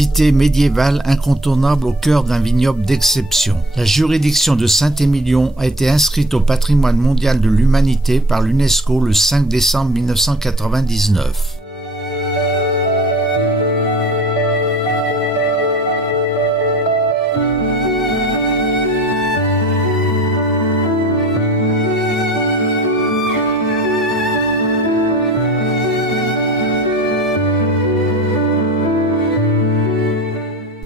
Cité médiévale incontournable au cœur d'un vignoble d'exception. La juridiction de Saint-Émilion a été inscrite au patrimoine mondial de l'humanité par l'UNESCO le 5 décembre 1999.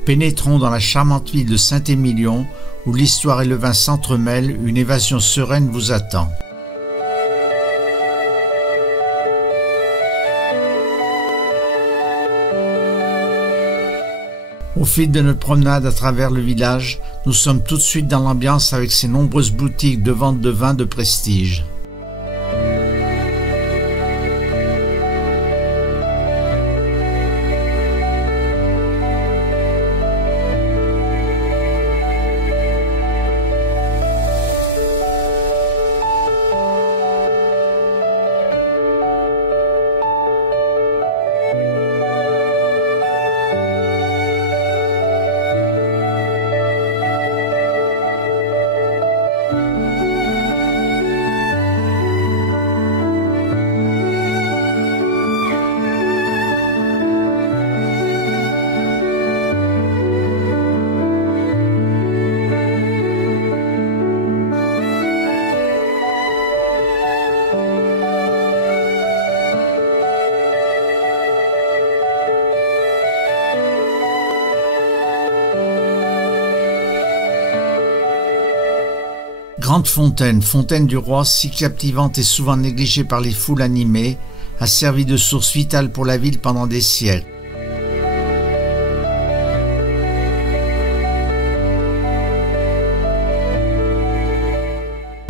Pénétrons dans la charmante ville de Saint-Émilion, où l'histoire et le vin s'entremêlent, une évasion sereine vous attend. Au fil de notre promenade à travers le village, nous sommes tout de suite dans l'ambiance avec ses nombreuses boutiques de vente de vins de prestige. Grande fontaine, fontaine du roi, si captivante et souvent négligée par les foules animées, a servi de source vitale pour la ville pendant des siècles.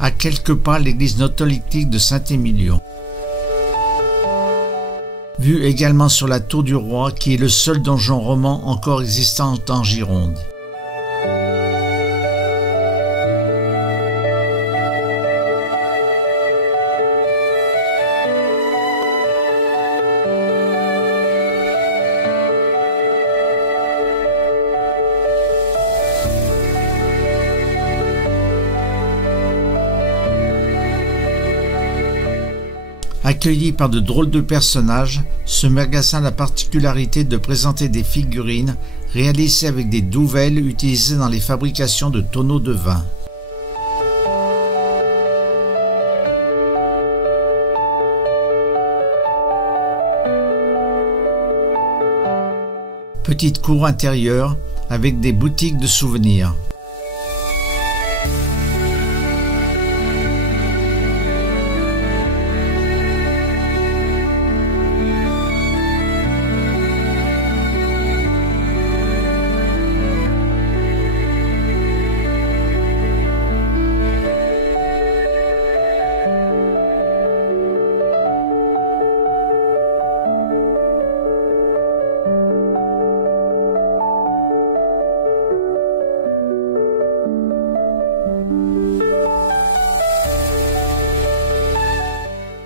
À quelques pas, l'église notholytique de Saint-Émilion. Vue également sur la tour du roi, qui est le seul donjon roman encore existant en Gironde. Accueilli par de drôles de personnages, ce magasin a la particularité de présenter des figurines réalisées avec des douvelles utilisées dans les fabrications de tonneaux de vin. Petite cour intérieure avec des boutiques de souvenirs.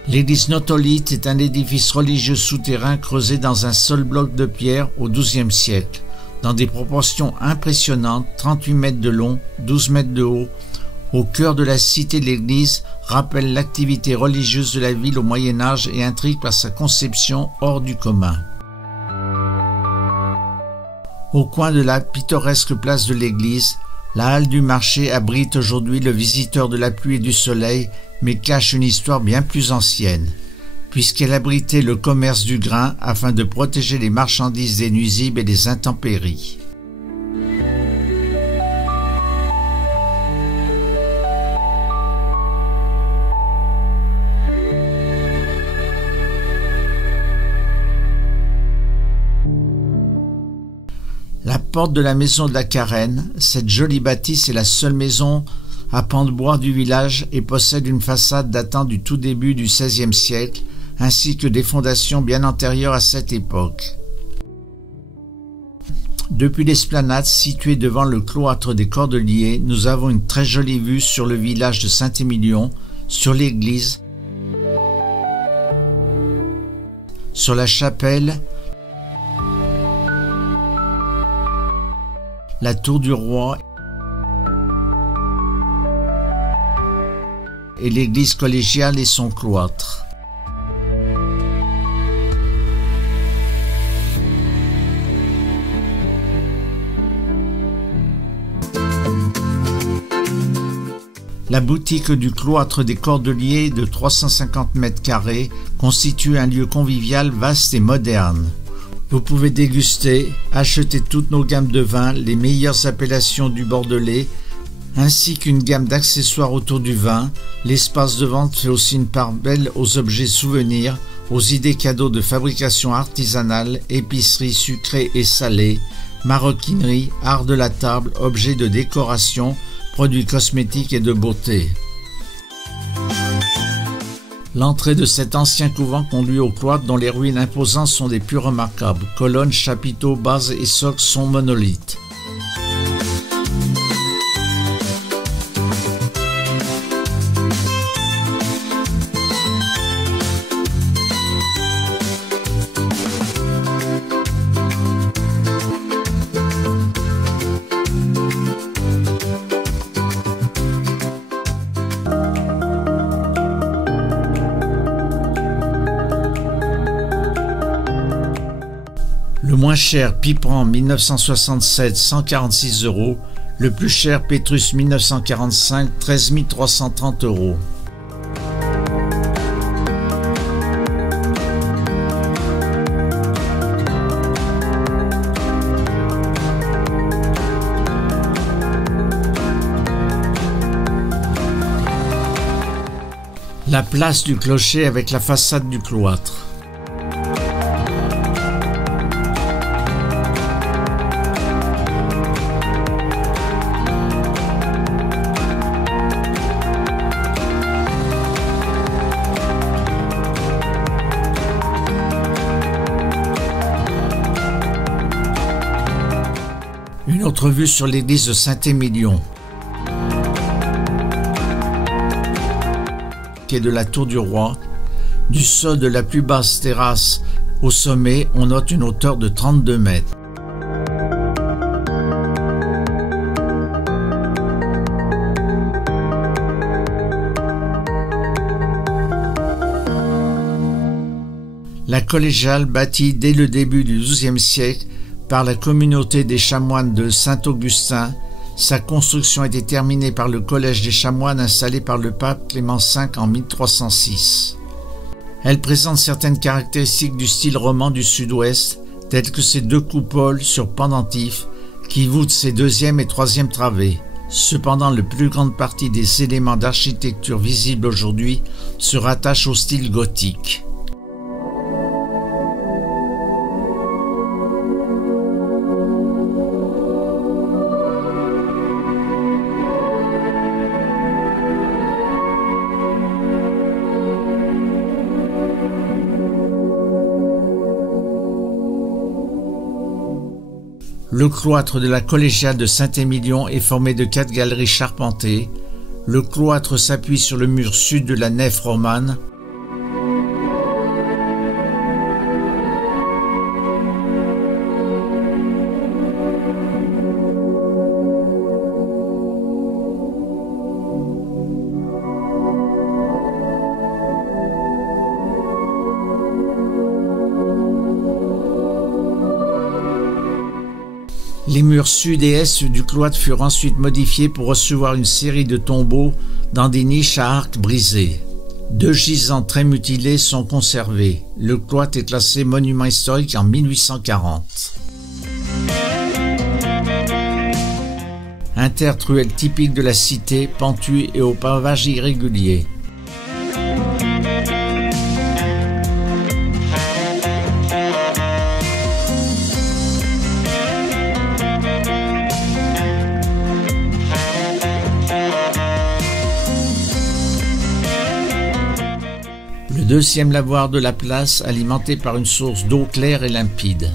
L'église notholite est un édifice religieux souterrain creusé dans un seul bloc de pierre au XIIe siècle, dans des proportions impressionnantes, 38 mètres de long, 12 mètres de haut. Au cœur de la cité de l'église, rappelle l'activité religieuse de la ville au Moyen-Âge et intrigue par sa conception hors du commun. Au coin de la pittoresque place de l'église, la halle du marché abrite aujourd'hui le visiteur de la pluie et du soleil, mais cache une histoire bien plus ancienne, puisqu'elle abritait le commerce du grain afin de protéger les marchandises des nuisibles et des intempéries. La porte de la maison de la Carène, cette jolie bâtisse est la seule maison à pans de bois du village et possède une façade datant du tout début du XVIe siècle, ainsi que des fondations bien antérieures à cette époque. Depuis l'esplanade située devant le cloître des Cordeliers, nous avons une très jolie vue sur le village de Saint-Émilion, sur l'église, sur la chapelle la tour du roi et l'église collégiale et son cloître. La boutique du cloître des Cordeliers de 350 m² constitue un lieu convivial vaste et moderne. Vous pouvez déguster, acheter toutes nos gammes de vins, les meilleures appellations du Bordelais, ainsi qu'une gamme d'accessoires autour du vin. L'espace de vente fait aussi une part belle aux objets souvenirs, aux idées cadeaux de fabrication artisanale, épicerie sucrée et salée, maroquinerie, art de la table, objets de décoration, produits cosmétiques et de beauté. L'entrée de cet ancien couvent conduit au cloître dont les ruines imposantes sont des plus remarquables. Colonnes, chapiteaux, bases et socles sont monolithes. Le moins cher, Pipran 1967, 146 €. Le plus cher, Petrus 1945, 13 330 €. La place du clocher avec la façade du cloître. Une autre vue sur l'église de Saint-Émilion, qui est de la tour du roi. Du sol de la plus basse terrasse au sommet, on note une hauteur de 32 mètres. La collégiale, bâtie dès le début du XIIe siècle par la communauté des chanoines de Saint-Augustin, sa construction a été terminée par le collège des chanoines installé par le pape Clément V en 1306. Elle présente certaines caractéristiques du style roman du sud-ouest, telles que ses deux coupoles sur pendentifs qui voûtent ses deuxième et troisième travées. Cependant, la plus grande partie des éléments d'architecture visibles aujourd'hui se rattachent au style gothique. Le cloître de la collégiale de Saint-Émilion est formé de 4 galeries charpentées. Le cloître s'appuie sur le mur sud de la nef romane. Les murs sud et est du cloître furent ensuite modifiés pour recevoir une série de tombeaux dans des niches à arcs brisés. 2 gisants très mutilés sont conservés. Le cloître est classé monument historique en 1840. Intertruelle typique de la cité, pentue et au pavage irrégulier. Le deuxième lavoir de la place, alimenté par une source d'eau claire et limpide.